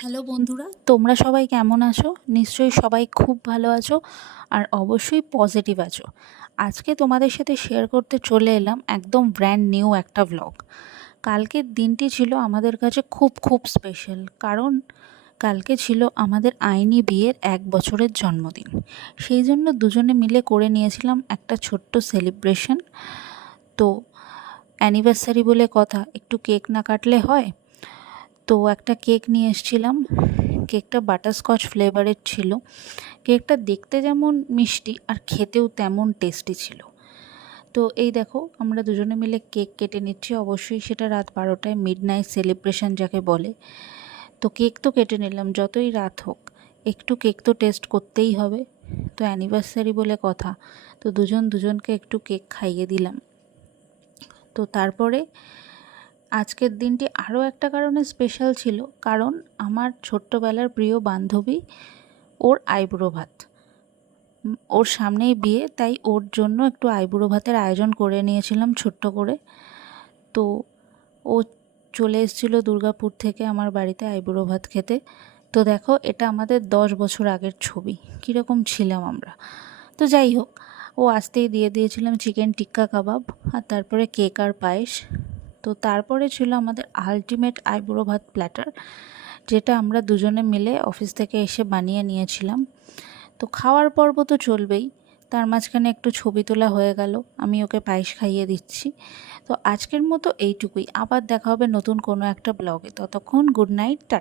Hello বন্ধুরা, তোমরা সবাই কেমন আছো? নিশ্চয়ই সবাই খুব ভালো আছো আর অবশ্যই পজিটিভ আছো। আজকে তোমাদের সাথে শেয়ার করতে চলে এলাম একদম ব্র্যান্ড নিউ একটা ভ্লগ। কালকের দিনটি ছিল আমাদের কাছে খুব খুব স্পেশাল, কারণ কালকে ছিল আমাদের আইনি বিয়ের 1 বছরের জন্মদিন। সেই জন্য দুজনে মিলে করে নিয়েছিলাম একটা ছোট্ট সেলিব্রেশন। তো অ্যানিভার্সারি বলে কথা, একটু কেক না কাটলে হয়? তো একটা কেক নিয়ে এসেছিলাম। কেকটা বাটারস্কচ ফ্লেভারের ছিল। কেকটা দেখতে যেমন মিষ্টি আর খেতেও তেমন টেস্টি ছিল। তো এই দেখো, আমরা দুজনে মিলে কেক কেটে নিচ্ছি। অবশ্যই সেটা রাত 12টায়, মিডনাইট সেলিব্রেশন যাকে বলে। তো কেক তো কেটে নিলাম, যতই রাত হোক একটু কেক তো টেস্ট করতেই হবে। তো অ্যানিভার্সারি বলে কথা, তো দুজনকে একটু কেক খাইয়ে দিলাম। তো তারপরে আজকের দিনটি আরও একটা কারণে স্পেশাল ছিল, কারণ আমার ছোট্টবেলার প্রিয় বান্ধবী, ওর আইবুড়ো ভাত। ওর সামনেই বিয়ে, তাই ওর জন্য একটু আইবুড়ো ভাতের আয়োজন করে নিয়েছিলাম ছোট্ট করে। তো ও চলে এসেছিল দুর্গাপুর থেকে আমার বাড়িতে আইবুড়ো ভাত খেতে। তো দেখো, এটা আমাদের 10 বছর আগের ছবি, কীরকম ছিলাম আমরা। তো যাই হোক, ও আসতেই দিয়ে দিয়েছিলাম চিকেন টিক্কা কাবাব আর তারপরে কেক আর পায়েস। তো তারপরে ছিল আমাদের আলটিমেট আইবুড়ো ভাত প্ল্যাটার, যেটা আমরা দুজনে মিলে অফিস থেকে এসে বানিয়ে নিয়েছিলাম। তো খাওয়ার পর্ব তো চলবেই, তার মাঝখানে একটু ছবি তোলা হয়ে গেল, আমি ওকে পায়েস খাইয়ে দিচ্ছি। তো আজকের মতো এইটুকুই, আবার দেখা হবে নতুন কোনো একটা ব্লগে। ততক্ষণ গুড নাইট, টাটা।